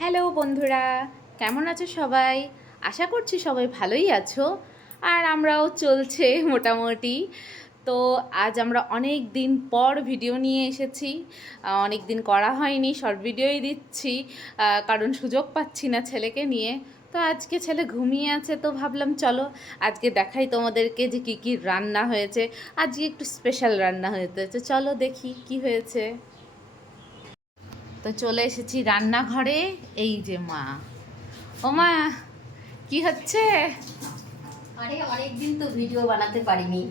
Hello বন্ধুরা, কেমন আছো সবাই? আশা করছি সবাই ভালোই আছো। আর আমরাও চলছে মোটামুটি। তো আজ আমরা অনেক দিন পর ভিডিও নিয়ে এসেছি। অনেক দিন করা হয়নি, শর্ট ভিডিওই দিচ্ছি, কারণ সুযোগ পাচ্ছি না ছেলেকে নিয়ে। তো আজকে ছেলে ঘুমিয়ে আছে, তো ভাবলাম চলো আজকে দেখাই তোমাদেরকে যে কী কী রান্না হয়েছে। আজকে একটু স্পেশাল রান্না হয়েছে, চলো দেখি কি হয়েছে। তো চলে এসেছি রান্নাঘরে। এই যে মা, ও মা, কি হচ্ছে? আরে অনেকদিন তো ভিডিও বানাতে পারিনি,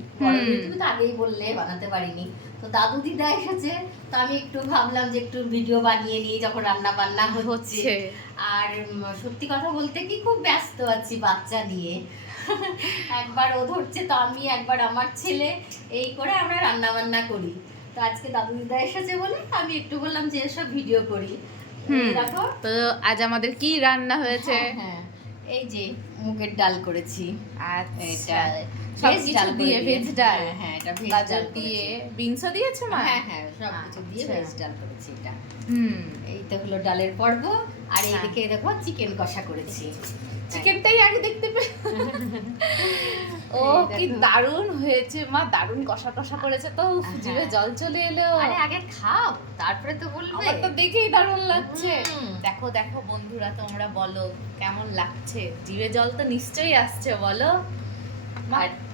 তুমি তো আগেই বললে বানাতে পারিনি। তো দাদু দিদা এসেছে, তো আমি একটু ভাবলাম যে একটু ভিডিও বানিয়ে নিই যখন রান্না বান্না হচ্ছে। আর সত্যি কথা বলতে কি খুব ব্যস্ত আছি বাচ্চা নিয়ে। একবার ও ধরছে তো আমি, একবার আমার ছেলে, এই করে আমরা রান্না বান্না করি। তো আজকে দাদু দিদা এসেছে বলে আমি একটু বললাম যে এসব ভিডিও করি। দেখো তো আজ আমাদের কি রান্না হয়েছে? হ্যাঁ, এই যে মুগের ডাল করেছি। আচ্ছা, এটা সবকিছু দিয়ে ভেজ ডাল। হ্যাঁ এটা ভেজ গাজর ডাল দিয়ে, করেছি। বিনসও দিয়েছো মা? হ্যাঁ হ্যাঁ সবকিছু দিয়ে আচ্ছা। ভেজ ডাল করেছি এটা। হুম, এই তো হলো ডালের পর্ব। আর হ্যাঁ। এইদিকে দেখো চিকেন কষা করেছি। চিকেনটাই আগে দেখতে পে ও কি দারুণ হয়েছে মা, দারুণ কষা টষা করেছে তো, জিভে জল চলে এলো। আরে আগে খাও তারপরে তো বলবে। আমার তো দেখেই দারুণ লাগছে। দেখো দেখো বন্ধুরা, তোমরা বলো কেমন লাগছে। জিভে জল তো নিশ্চয়ই আসছে, বলো।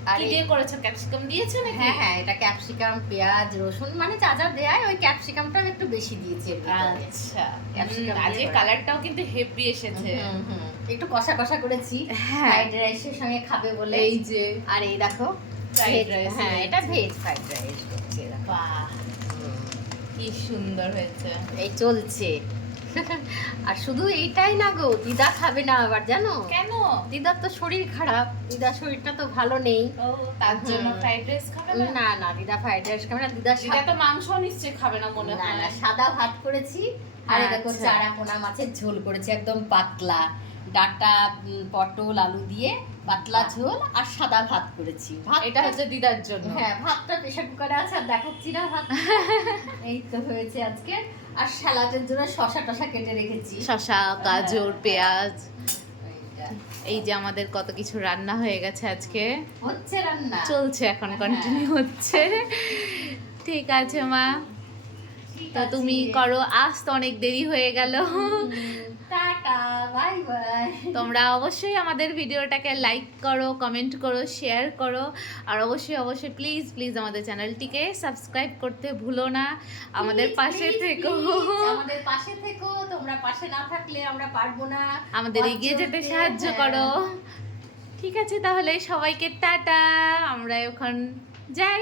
আর কি দিয়ে করেছো? ক্যাপসিকাম দিয়েছো নাকি? হ্যাঁ হ্যাঁ, এটা ক্যাপসিকাম, পেঁয়াজ, রসুন, মানে যা যা দেয় ওই ক্যাপসিকামটা একটু বেশি দিয়েছি। আচ্ছা, ক্যাপসিকাম আজকে কালারটাও কিন্তু হেভি এসেছে। একটু কষা কষা করেছি ফ্রাইড রাইসের সঙ্গে খাবে বলে। এই যে, আর এই দেখো ফ্রাইড রাইস। হ্যাঁ এটা ভেজ ফ্রাইড রাইস হচ্ছে। বাহ, কি সুন্দর হয়েছে। এই চলছে। আর শুধু এইটাই না গো, দিদা খাবে না আবার, জানো কেন? দিদার তো শরীর খারাপ, দিদার শরীরটা তো ভালো নেই। ও, তার জন্য ফ্রাইড রাইস খাবে না? না না, দিদা ফ্রাইড রাইস খাবে না। দিদা তো মাংস নিশ্চয়ই খাবে না মনে হয়। না, সাদা ভাত করেছি। আর এই দেখো আচ্ছা। চারা পোনা মাছের ঝোল করেছি, একদম পাতলা ডাটা, পটল আলু দিয়ে পাতলা ঝোল, আর সাদা ভাত করেছি। এটা হচ্ছে দিদার জন্য। হ্যাঁ, ভাতটা প্রেসার কুকারে আছে, আর দেখাচ্ছি না ভাত। এই তো হয়েছে আজকে। আর স্যালাডের জন্য শসা টসা কেটে রেখেছি, শসা, গাজর, পেঁয়াজ। এইটা। এই যে আমাদের কত কিছু রান্না হয়ে গেছে আজকে। হচ্ছে রান্না চলছে, এখন কন্টিনিউ হচ্ছে। ঠিক আছে মা, তো তুমি করো, আজ তো অনেক দেরি হয়ে গেল। Tata, bye bye. তোমরা অবশ্যই আমাদের ভিডিওটাকে লাইক করো, কমেন্ট করো, শেয়ার করো, আর অবশ্যই অবশ্যই প্লিজ প্লিজ আমাদের চ্যানেলটিকে সাবস্ক্রাইব করতে ভুলো না। আমাদের পাশে থেকো, আমাদের পাশে থেকো। তোমরা পাশে না থাকলে আমরা পারবো না, আমাদের এগিয়ে যেতে সাহায্য করো। ঠিক আছে, তাহলে সবাইকে টাটা, আমরা এখন যাই।